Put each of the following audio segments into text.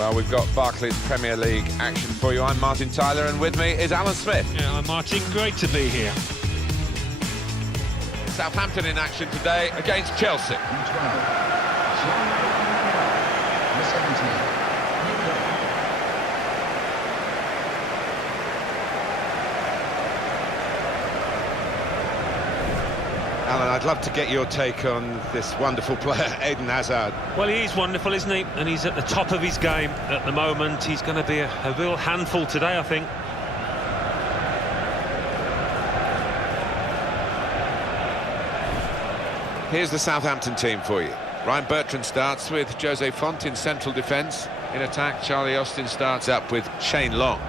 Well, we've got Barclays Premier League action for you. I'm Martin Tyler, and with me is Alan Smith. Yeah, I'm Martin. Great to be here. Southampton in action today against Chelsea. Alan, I'd love to get your take on this wonderful player, Eden Hazard. Well, he is wonderful, isn't he? And he's at the top of his game at the moment. He's going to be a real handful today, I think. Here's the Southampton team for you. Ryan Bertrand starts with Jose Font in central defence. In attack, Charlie Austin starts up with Shane Long.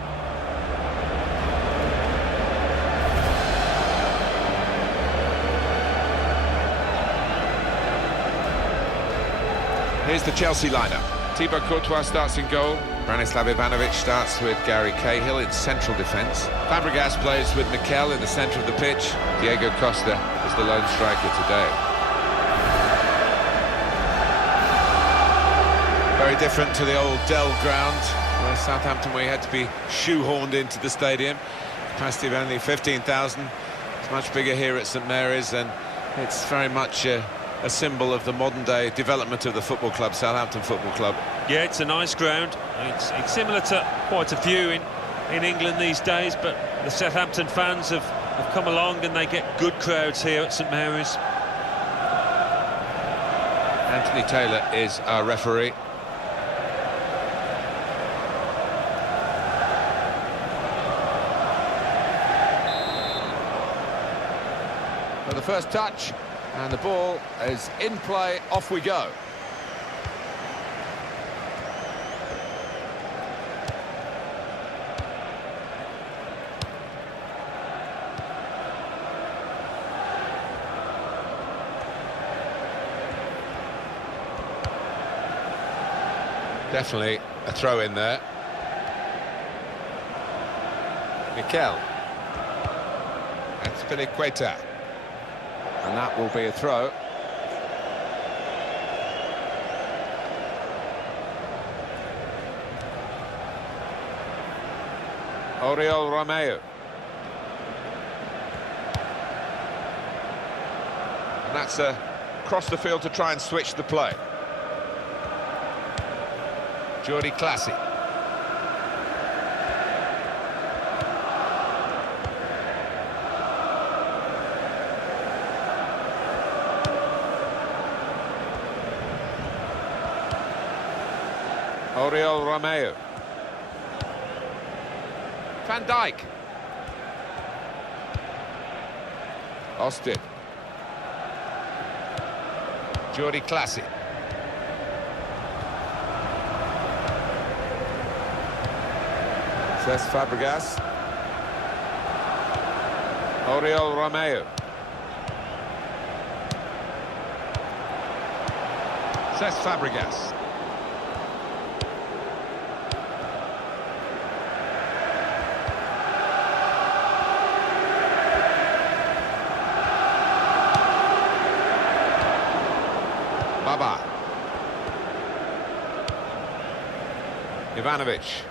Here's the Chelsea lineup. Thibaut Courtois starts in goal. Branislav Ivanovic starts with Gary Cahill in central defence. Fabregas plays with Mikel in the centre of the pitch. Diego Costa is the lone striker today. Very different to the old Dell ground, where Southampton we had to be shoehorned into the stadium. Capacity of only 15,000. It's much bigger here at St Mary's, and it's very much a symbol of the modern-day development of the football club, Southampton Football Club. Yeah, it's a nice ground. It's similar to quite a few in England these days, but the Southampton fans have come along and they get good crowds here at St Mary's. Anthony Taylor is our referee. For the first touch, and the ball is in play, off we go. Definitely a throw in there. Mikel. That's Piliqueta. And that will be a throw. Oriol Romeu. And that's across the field to try and switch the play. Jordi Clasie. Oriol Romeu. Van Dijk. Austin. Jordi Clasie. Cesc Fabregas. Oriol Romeu. Cesc Fabregas. Baba. Ivanovic.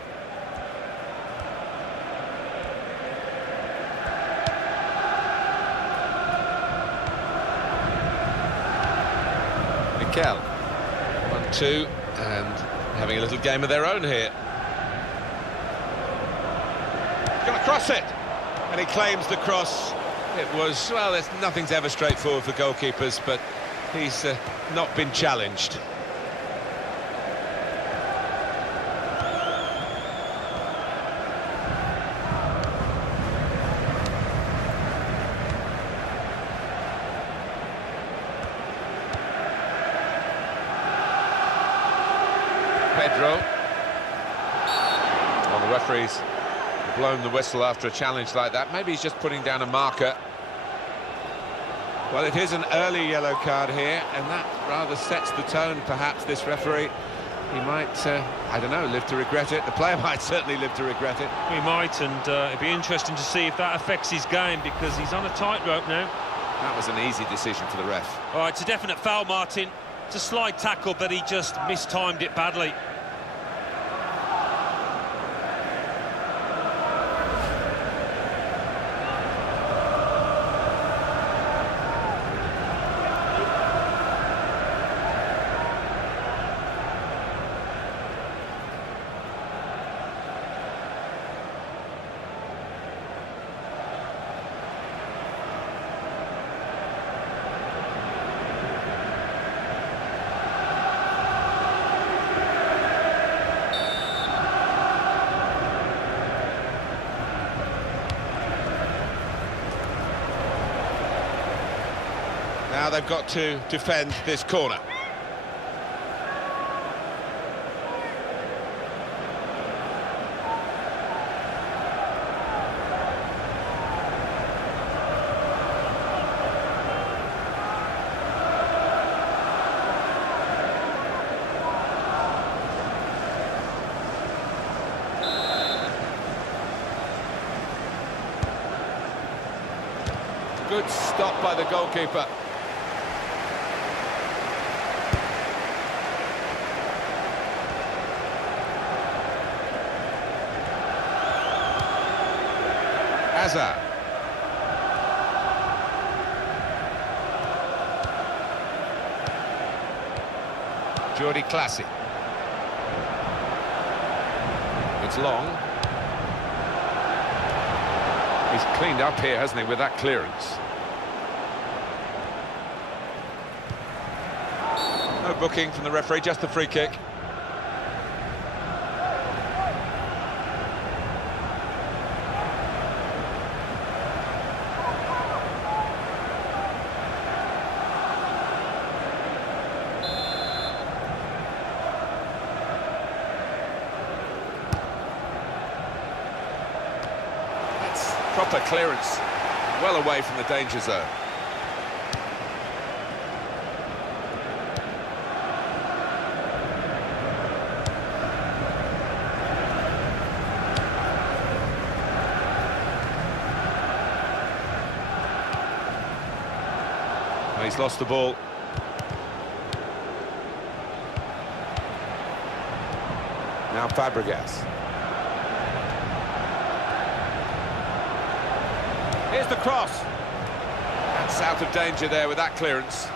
Mikel. 1-2, and having a little game of their own here. Going to cross it, and he claims the cross. It was, well, nothing's ever straightforward for goalkeepers, but he's not been challenged. Pedro. Well, the referee's blown the whistle after a challenge like that. Maybe he's just putting down a marker. Well, it is an early yellow card here, and that rather sets the tone, perhaps, this referee. He might, I don't know, live to regret it. The player might certainly live to regret it. He might, and it'd be interesting to see if that affects his game, because he's on a tightrope now. That was an easy decision for the ref. All right, it's a definite foul, Martin. It's a slide tackle, but he just mistimed it badly. Now they've got to defend this corner. Good stop by the goalkeeper. Hazard. Jordi Classy. It's long. He's cleaned up here, hasn't he, with that clearance? No booking from the referee, just the free kick. Proper clearance, well away from the danger zone. He's lost the ball. Now Fabregas. Here's the cross. That's out of danger there with that clearance.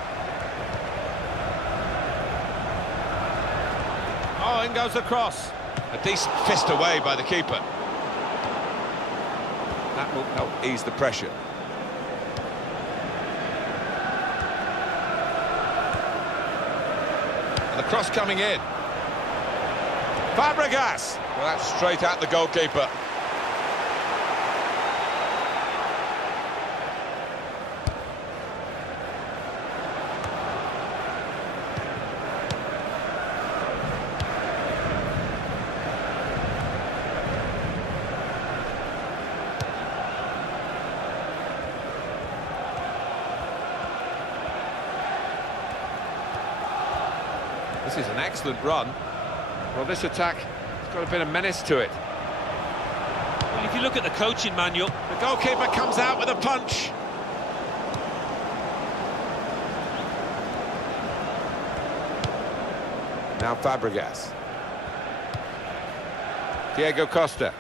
Oh, in goes the cross. A decent fist away by the keeper. That will help ease the pressure. And the cross coming in. Fabregas. Well, that's straight at the goalkeeper. This is an excellent run. Well, this attack has got a bit of menace to it. Well, if you look at the coaching manual... The goalkeeper comes out with a punch. Now Fabregas. Diego Costa.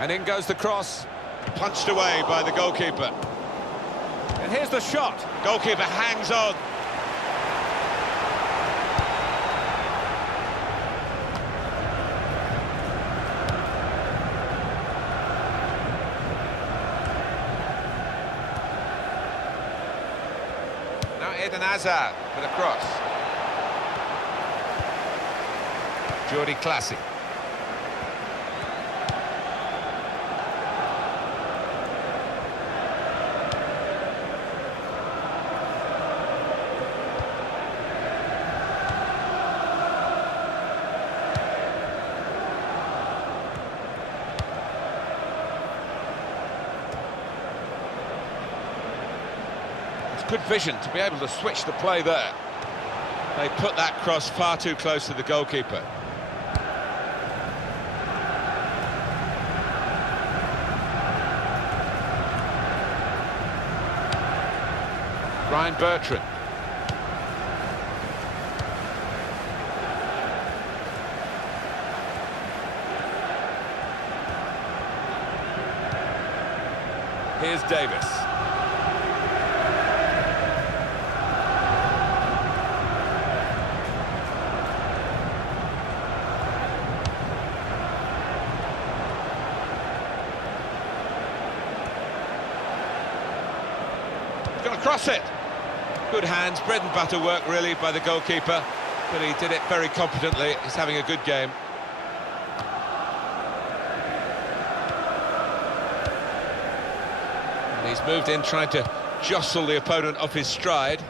And in goes the cross. Punched away by the goalkeeper. And here's the shot. Goalkeeper hangs on. Eden Hazard with a cross. Jordi Classy. Good vision to be able to switch the play there. They put that cross far too close to the goalkeeper. Ryan Bertrand. Here's Davis. Going to cross it. Good hands, bread and butter work really by the goalkeeper, but he did it very competently. He's having a good game. And he's moved in trying to jostle the opponent off his stride.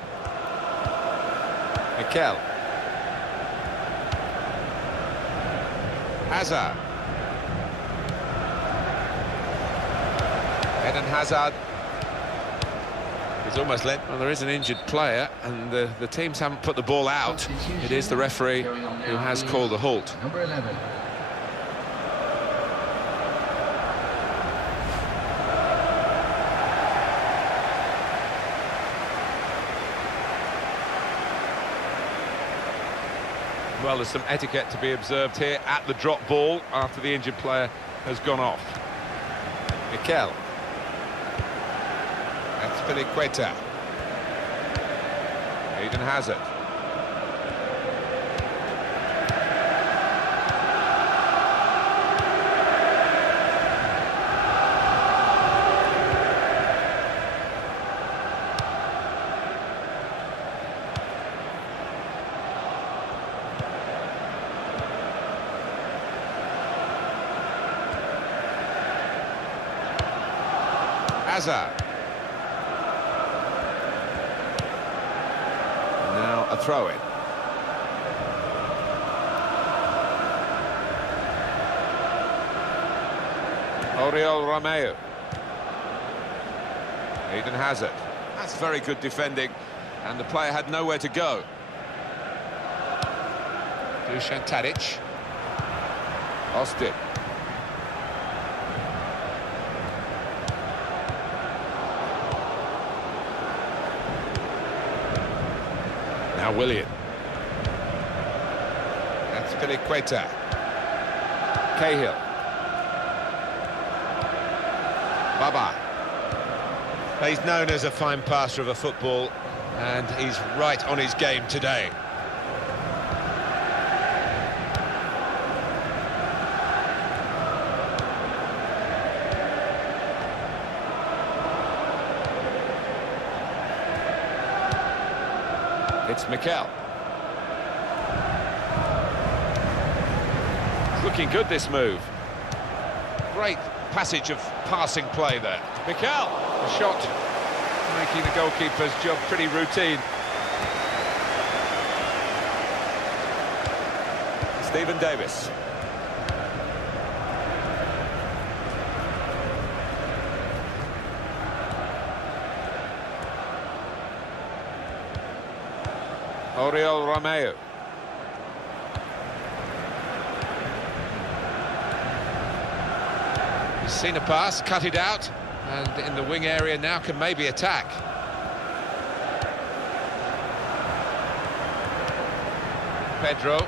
Mikel. Hazard. Eden Hazard. He's almost lent. Well, there is an injured player, and the teams haven't put the ball out. It is the referee who has called a halt. Number 11. Well, there's some etiquette to be observed here at the drop ball after the injured player has gone off. Mikel. That's Filiqueta. Eden Hazard. Hazard. Now a throw-in. Oriol Romeu. Eden Hazard. That's very good defending, and the player had nowhere to go. Dusan Tadic. Aston. Now Willian. That's Filiqueta. Cahill. Baba. He's known as a fine passer of a football, and he's right on his game today. It's Mikel. It's looking good, this move. Great passage of passing play there. Mikel, a shot making the goalkeeper's job pretty routine. Stephen Davis. Oriol Romeu. He's seen a pass, cut it out, and in the wing area now can maybe attack. Pedro.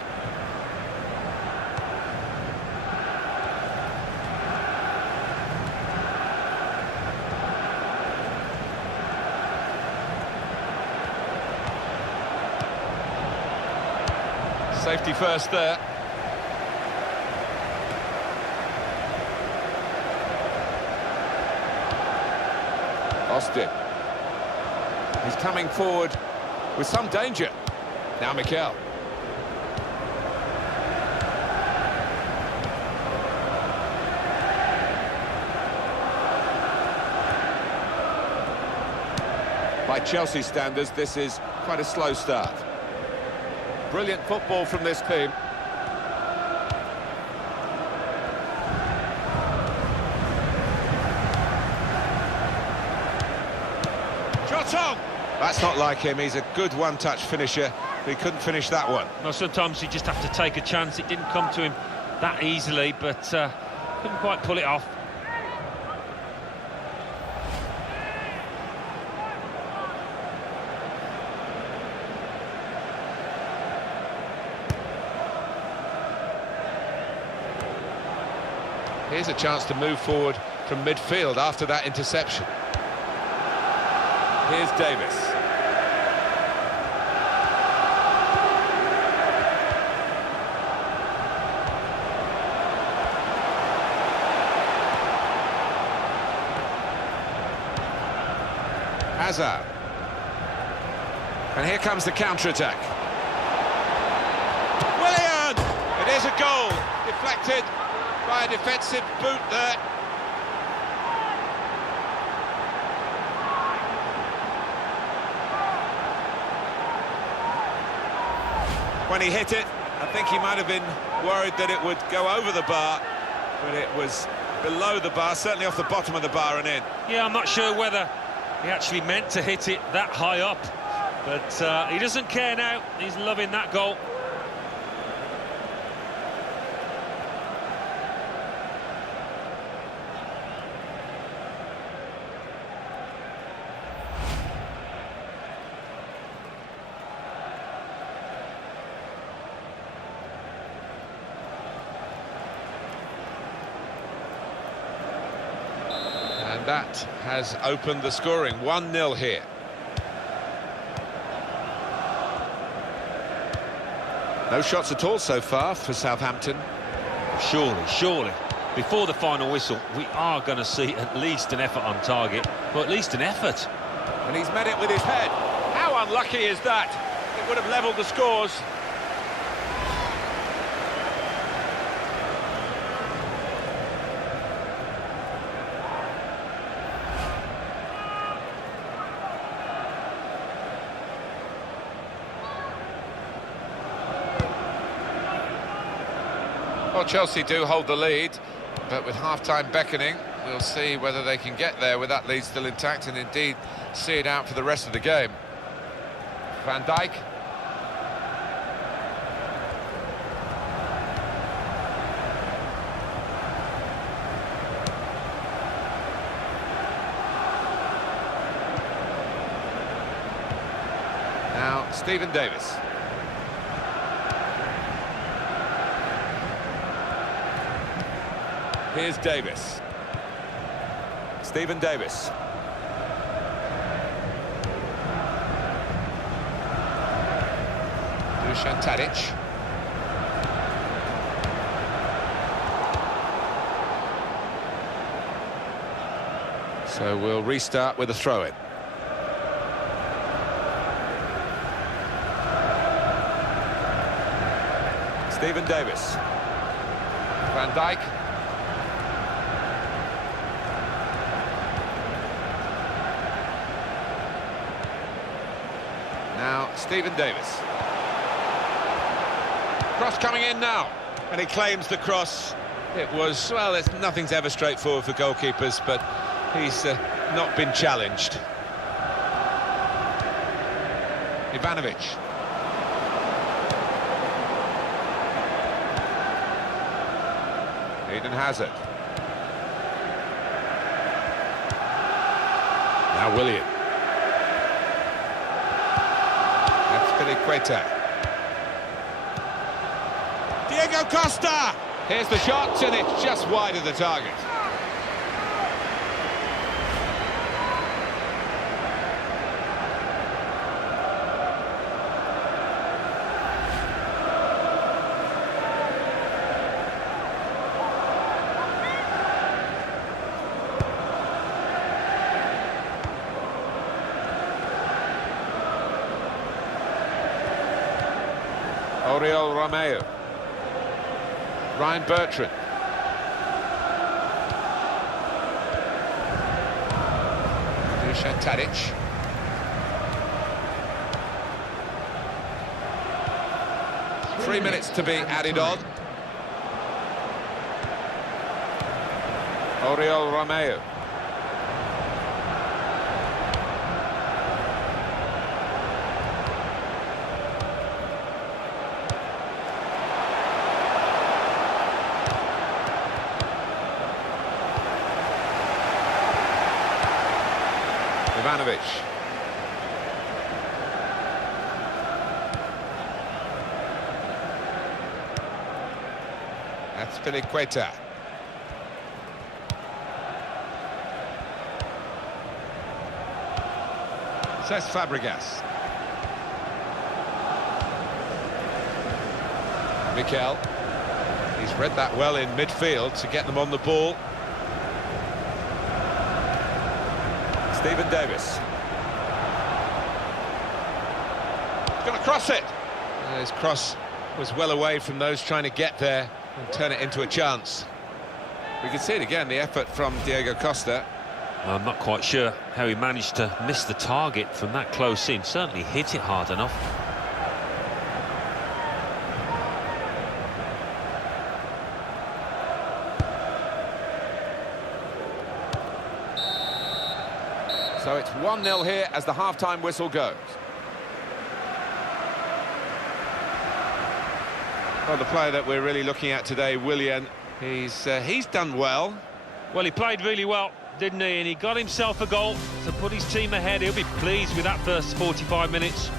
Safety first there. Aston. He's coming forward with some danger. Now Mikel. By Chelsea standards, this is quite a slow start. Brilliant football from this team. Shot on! That's not like him. He's a good one-touch finisher, but he couldn't finish that one. Well, sometimes you just have to take a chance. It didn't come to him that easily, but couldn't quite pull it off. Here's a chance to move forward from midfield after that interception. Here's Davis. Hazard. And here comes the counter-attack. Willian! It is a goal. Deflected by a defensive boot there. When he hit it, I think he might have been worried that it would go over the bar, but it was below the bar, certainly off the bottom of the bar and in. Yeah, I'm not sure whether he actually meant to hit it that high up, but he doesn't care now. He's loving that goal. And that has opened the scoring. 1-0 here. No shots at all so far for Southampton. Surely, before the final whistle, we are going to see at least an effort on target, or at least an effort. And he's met it with his head. How unlucky is that? It would have levelled the scores. Well, Chelsea do hold the lead, but with half-time beckoning, we'll see whether they can get there with that lead still intact and indeed see it out for the rest of the game. Van Dijk. Now, Stephen Davis. Here's Davis. Stephen Davis. Dusan Tadic. So we'll restart with a throw-in. Stephen Davis. Van Dijk. Now, Stephen Davis. Cross coming in now. And he claims the cross. It was, well, nothing's ever straightforward for goalkeepers, but he's not been challenged. Ivanovic. Eden Hazard. Now Willian. Queta. Diego Costa! Here's the shot, and it's just wide of the target. Oriol Romeu. Ryan Bertrand. Dusan Tadic. Three minutes to be added on. Oriol Romeu. Ivanovic. That's Queta. Cesc Fabregas. Mikel. He's read that well in midfield to get them on the ball. Stephen Davis. He's going to cross it. His cross was well away from those trying to get there and turn it into a chance. We can see it again, the effort from Diego Costa. I'm not quite sure how he managed to miss the target from that close in. Certainly hit it hard enough. So it's 1-0 here as the half-time whistle goes. Well, the player that we're really looking at today, Willian, he's done well. Well, he played really well, didn't he? And he got himself a goal to put his team ahead. He'll be pleased with that first 45 minutes.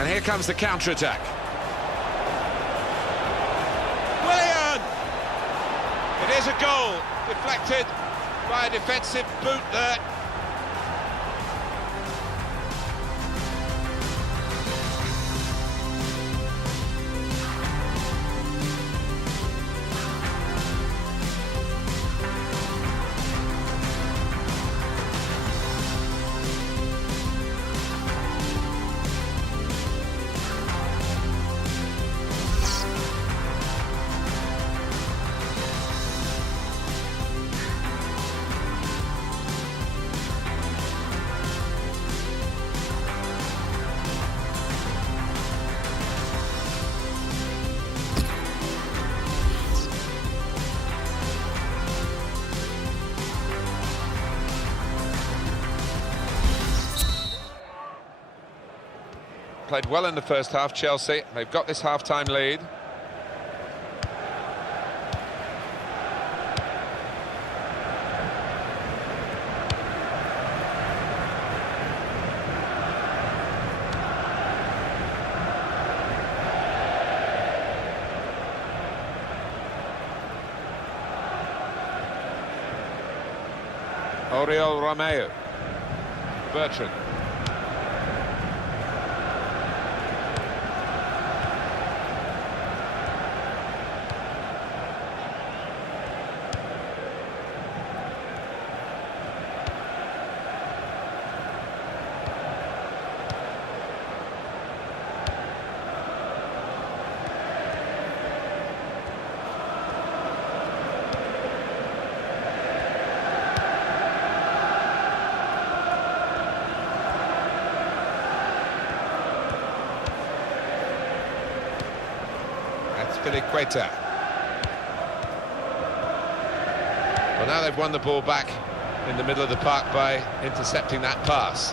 And here comes the counter-attack. Willian! It is a goal, deflected by a defensive boot there. Played well in the first half, Chelsea. They've got this half-time lead. Oriol Romeu. Bertrand. Queta. Well, now they've won the ball back in the middle of the park by intercepting that pass.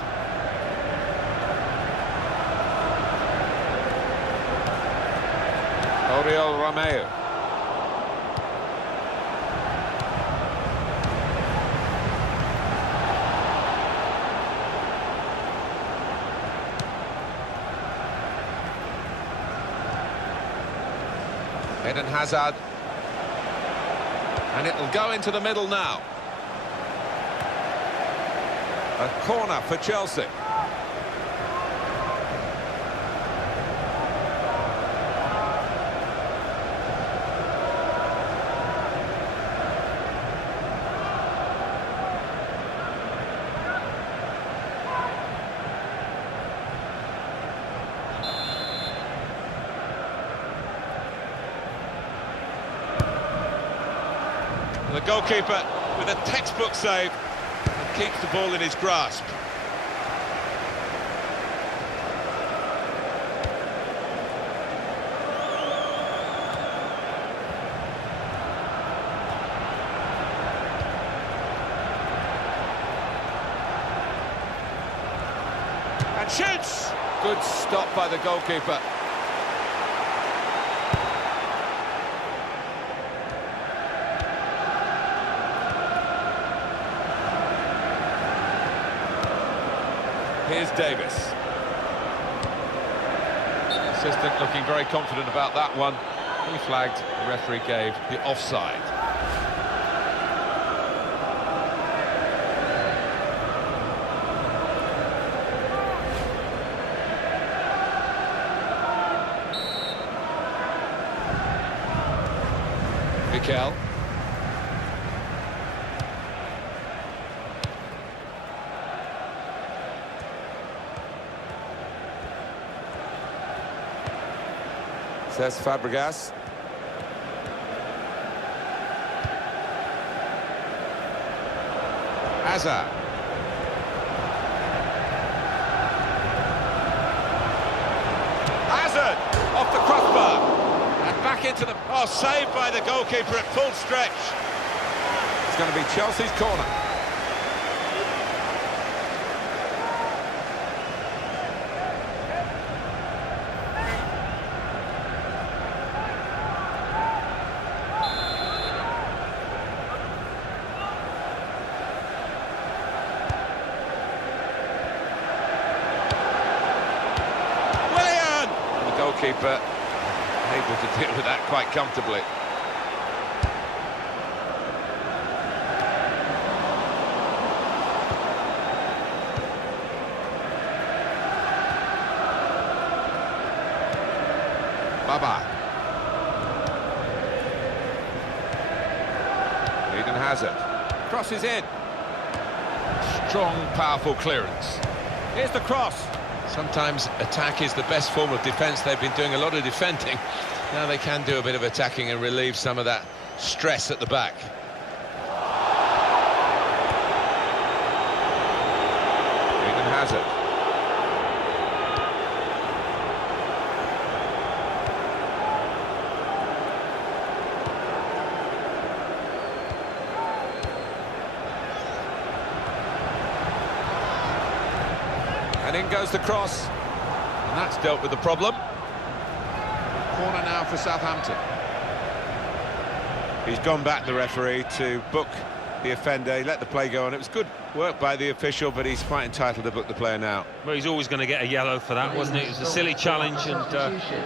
Oriol Romeu. Eden Hazard, and it'll go into the middle now. A corner for Chelsea. The goalkeeper with a textbook save and keeps the ball in his grasp. And shoots! Good stop by the goalkeeper. Here's Davis. Assistant looking very confident about that one. He flagged, the referee gave the offside. Mikel. Says Fabregas. Hazard. Hazard off the crossbar and back into the... Oh, saved by the goalkeeper at full stretch. It's going to be Chelsea's corner. Goalkeeper able to deal with that quite comfortably. Baba. Eden Hazard crosses in. Strong, powerful clearance. Here's the cross. Sometimes attack is the best form of defence. They've been doing a lot of defending. Now they can do a bit of attacking and relieve some of that stress at the back. Eden Hazard. And in goes the cross, and that's dealt with the problem. Corner now for Southampton. He's gone back, the referee, to book the offender. He let the play go on. It was good work by the official, but he's quite entitled to book the player now. Well, he's always going to get a yellow for that, wasn't it? It was a silly challenge, and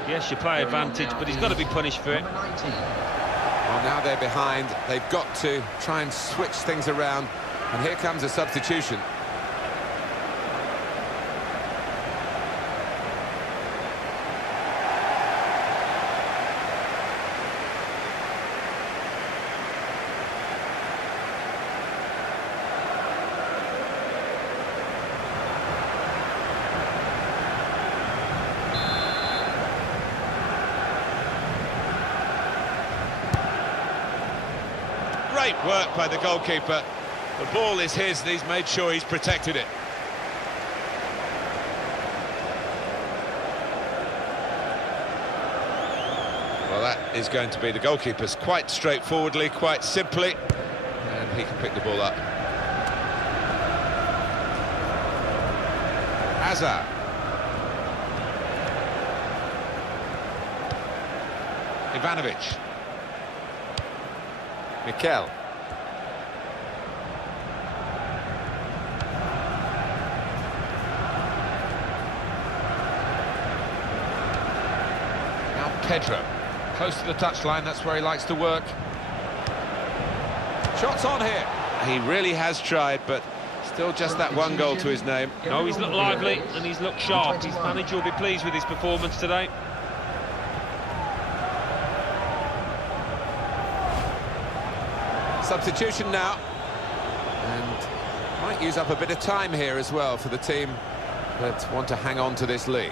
yes, you play advantage, but he's got to be punished for it. Well, now they're behind. They've got to try and switch things around, and here comes a substitution. Great work by the goalkeeper. The ball is his, and he's made sure he's protected it. Well, that is going to be the goalkeeper's quite straightforwardly, quite simply, and he can pick the ball up. Hazard. Ivanovic. Mikel. Now Pedro, close to the touchline, that's where he likes to work. Shots on here. He really has tried, but still just that one goal to his name. No, he's looked lively and he's looked sharp. His manager will be pleased with his performance today. Substitution now, and might use up a bit of time here as well for the team that want to hang on to this lead.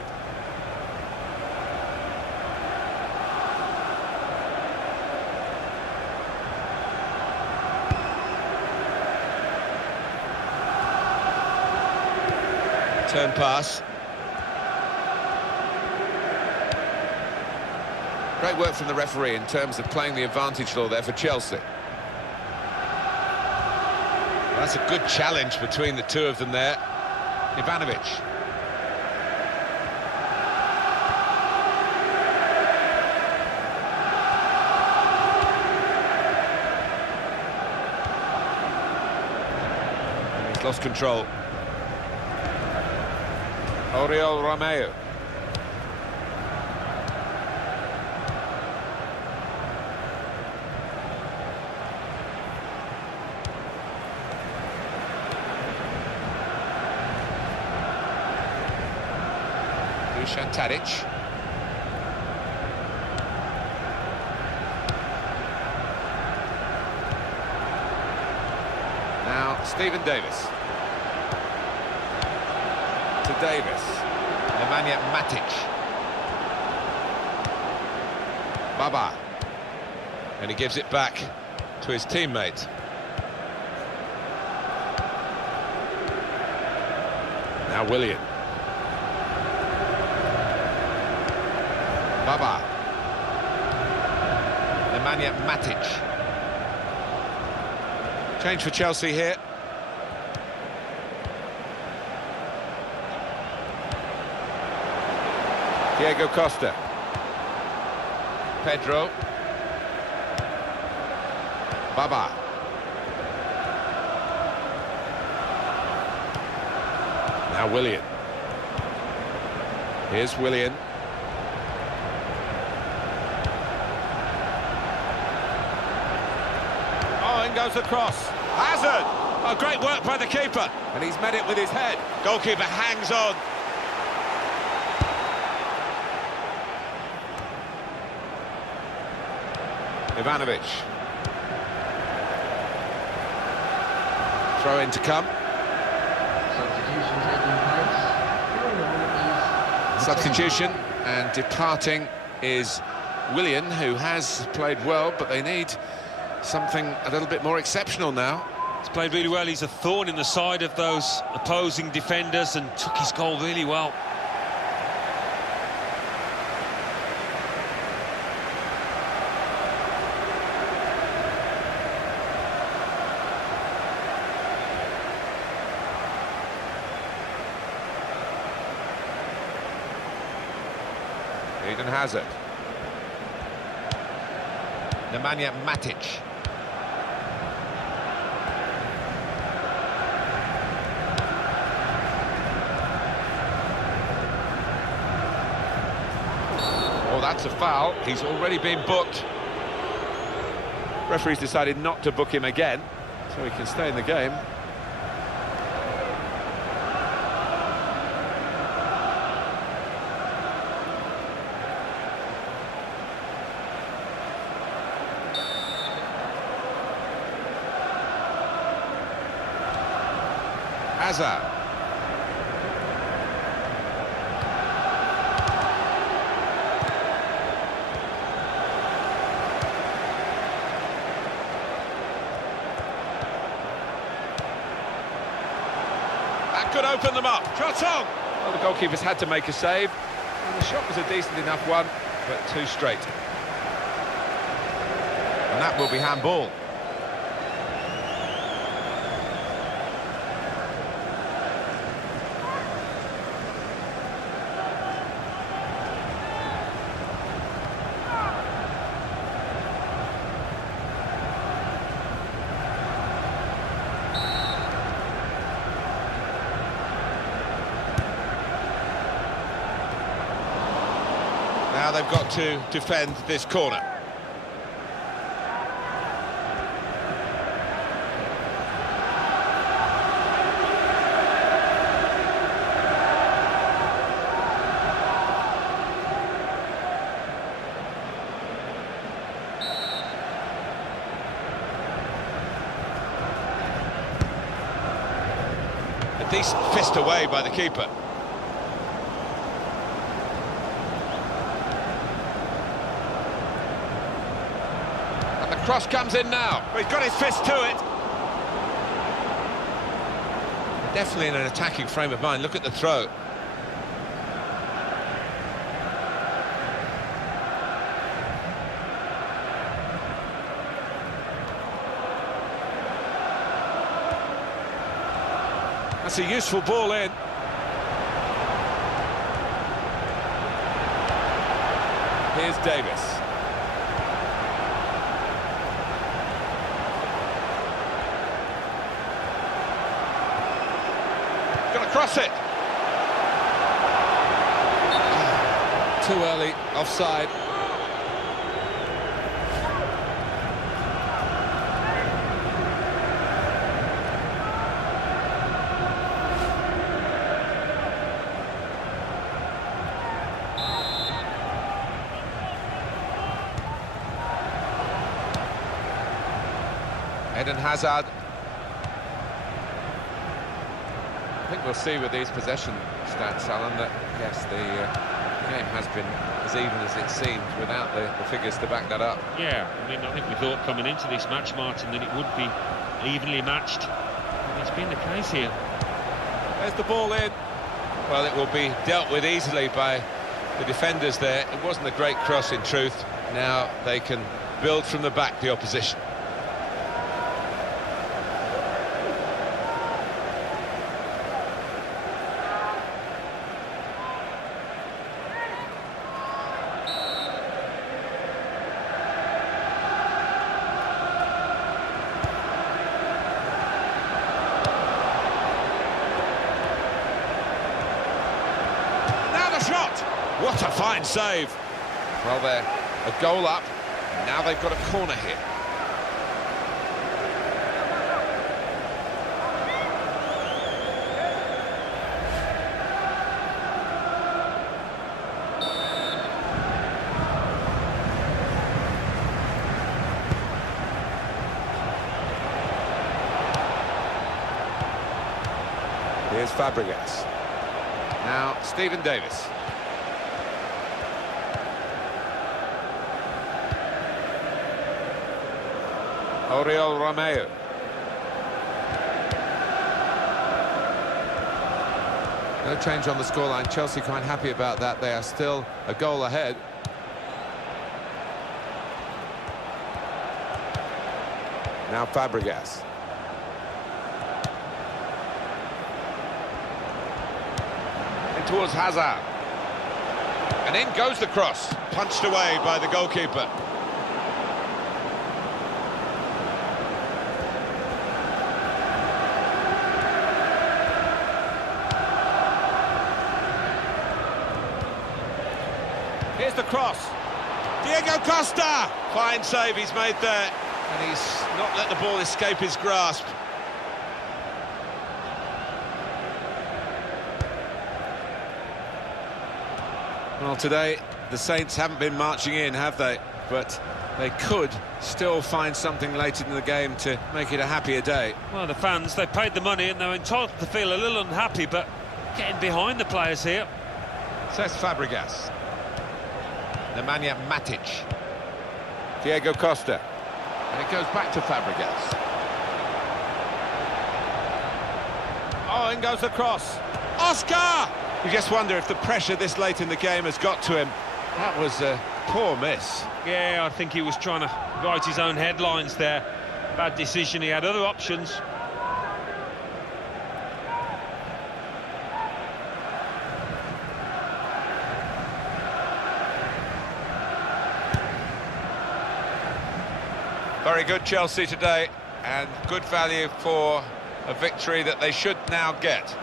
Turn pass. Great work from the referee in terms of playing the advantage law there for Chelsea. That's a good challenge between the two of them there. Ivanovic. He's lost control. Oriol Romeu. Tadic. Stephen Davis. To Davis. Nemanja Matic. Baba. And he gives it back to his teammate. Now Willian. Baba. Nemanja Matic. Change for Chelsea here. Diego Costa. Pedro. Baba. Now Willian. Here's Willian. Oh, in goes the cross. Hazard! Oh, great work by the keeper. And he's met it with his head. Goalkeeper hangs on. Ivanovic. Throw in to come. Substitution, and departing is Willian, who has played well, but they need something a little bit more exceptional now. He's played really well. He's a thorn in the side of those opposing defenders and took his goal really well. Eden Hazard. Nemanja Matic. Oh, that's a foul. He's already been booked. Referee's decided not to book him again, so he can stay in the game. Hazard. That could open them up. Shot on! Well, the goalkeeper's had to make a save. And the shot was a decent enough one, but too straight. And that will be handball. Now they've got to defend this corner. A decent fist away by the keeper. Cross comes in now. He's got his fist to it. Definitely in an attacking frame of mind. Look at the throw. That's a useful ball in. Here's Davis. Cross it. Too early, offside. Eden Hazard. I think we'll see with these possession stats, Alan, that yes, the game has been as even as it seemed without the figures to back that up. Yeah, I mean, I think we thought coming into this match, Martin, that it would be evenly matched. And it's been the case here. There's the ball in. Well, it will be dealt with easily by the defenders there. It wasn't a great cross in truth. Now they can build from the back, the opposition. Shot! What a fine save! Well, they're a goal up, and now they've got a corner here. Here's Fabregas. Now, Stephen Davis. Oriol Romeo. No change on the scoreline. Chelsea quite happy about that. They are still a goal ahead. Now Fabregas. Towards Hazard, and in goes the cross, punched away by the goalkeeper. Here's the cross, Diego Costa, fine save he's made there, and he's not let the ball escape his grasp. Well, today, the Saints haven't been marching in, have they? But they could still find something late in the game to make it a happier day. Well, the fans, they paid the money and they're entitled to feel a little unhappy, but getting behind the players here. Says Fabregas. Nemanja Matic. Diego Costa. And it goes back to Fabregas. Oh, in goes the cross. Oscar! You just wonder if the pressure this late in the game has got to him. That was a poor miss. Yeah, I think he was trying to write his own headlines there. Bad decision, he had other options. Very good Chelsea today, and good value for a victory that they should now get.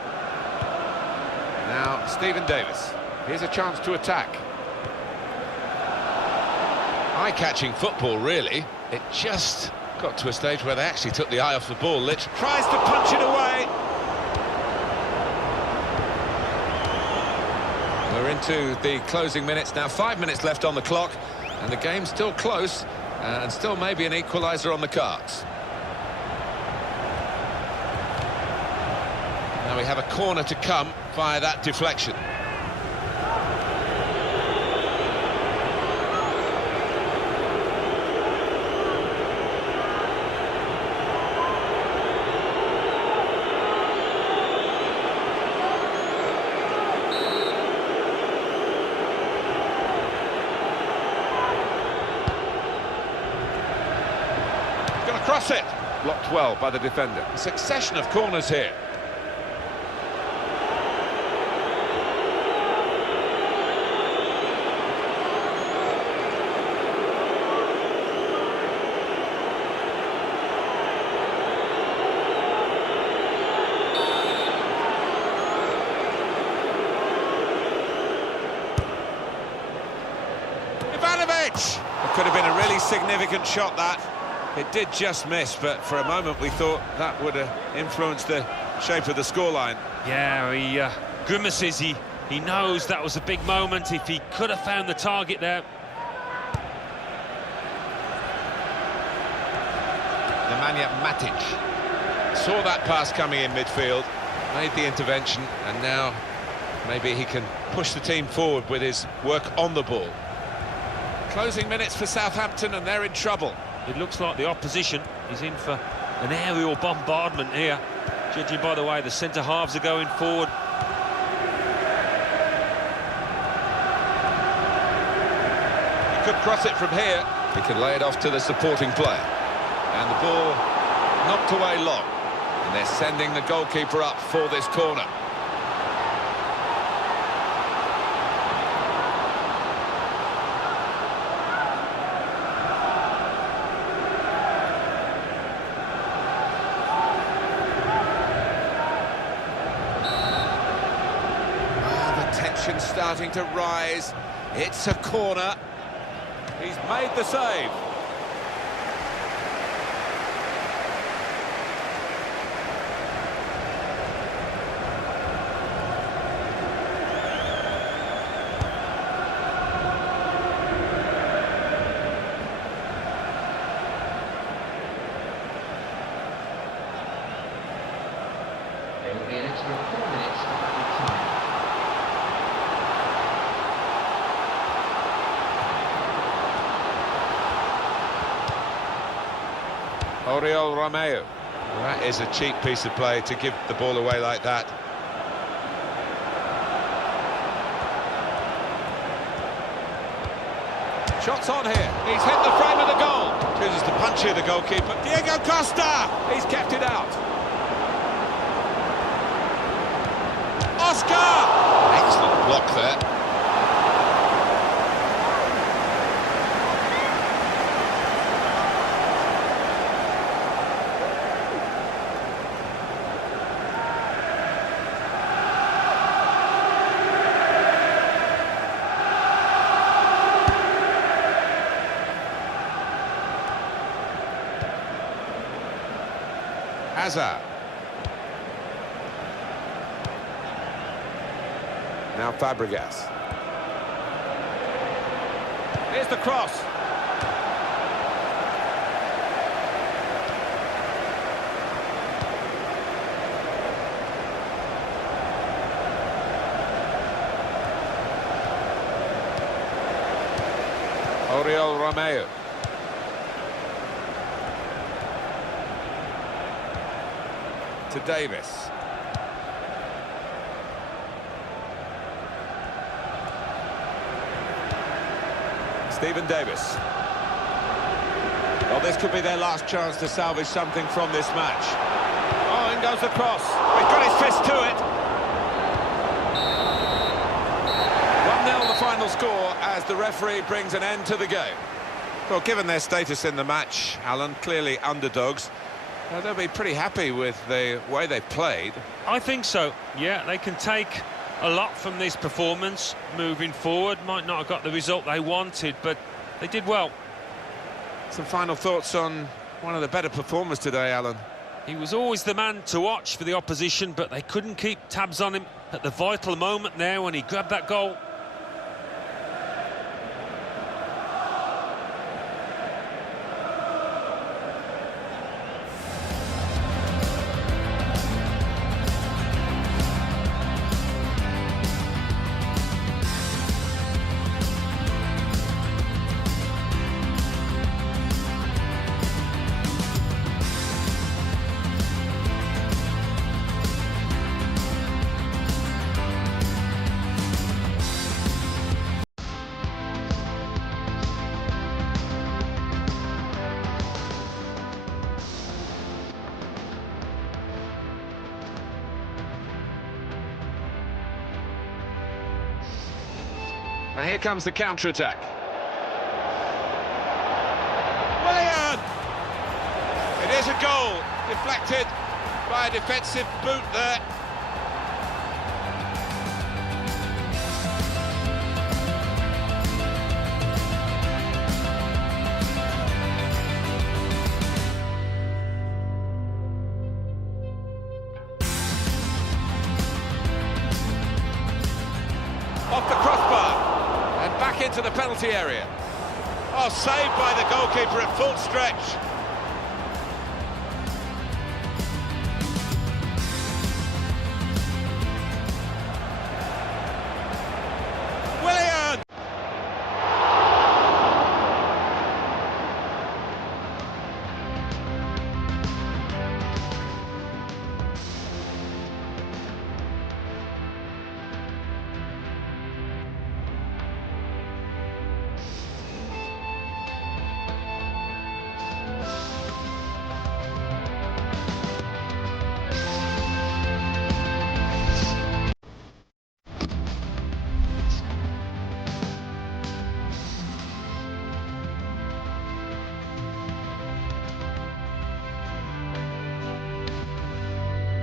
Now, Stephen Davis. Here's a chance to attack. Eye-catching football, really. It just got to a stage where they actually took the eye off the ball. Litch tries to punch it away. We're into the closing minutes now. 5 minutes left on the clock, and the game's still close, and still maybe an equaliser on the cards. Now we have a corner to come via that deflection. Going to cross it. Blocked well by the defender. A succession of corners here. It could have been a really significant shot, that. It did just miss, but for a moment we thought that would have influenced the shape of the scoreline. Yeah, he grimaces. He knows that was a big moment. If he could have found the target there. Nemanja Matic saw that pass coming in midfield, made the intervention, and now maybe he can push the team forward with his work on the ball. Closing minutes for Southampton, and they're in trouble. It looks like the opposition is in for an aerial bombardment here, judging by the way the centre-halves are going forward. He could cross it from here. He can lay it off to the supporting player. And the ball knocked away long. And they're sending the goalkeeper up for this corner. Starting to rise. It's a corner. He's made the save. There will be an extra 4 minutes of added time. Oriol Romeu. That is a cheap piece of play to give the ball away like that. Shots on here. He's hit the frame of the goal. Chooses to punch here, the goalkeeper. Diego Costa! He's kept it out. Oscar! Excellent block there. Hazard. Now Fabregas. Here's the cross. Oriol Romeu. To Davis. Stephen Davis. Well, this could be their last chance to salvage something from this match. Oh, in goes the cross. He's got his fist to it. 1-0 the final score as the referee brings an end to the game. Well, given their status in the match, Alan, clearly underdogs, they'll be pretty happy with the way they've played. I think so, yeah, they can take a lot from this performance moving forward. Might not have got the result they wanted, but they did well. Some final thoughts on one of the better performers today, Alan. He was always the man to watch for the opposition, but they couldn't keep tabs on him at the vital moment there when he grabbed that goal. And here comes the counter-attack. Willian! It is a goal, deflected by a defensive boot there. Off the crossbar. Back into the penalty area. Oh, saved by the goalkeeper at full stretch.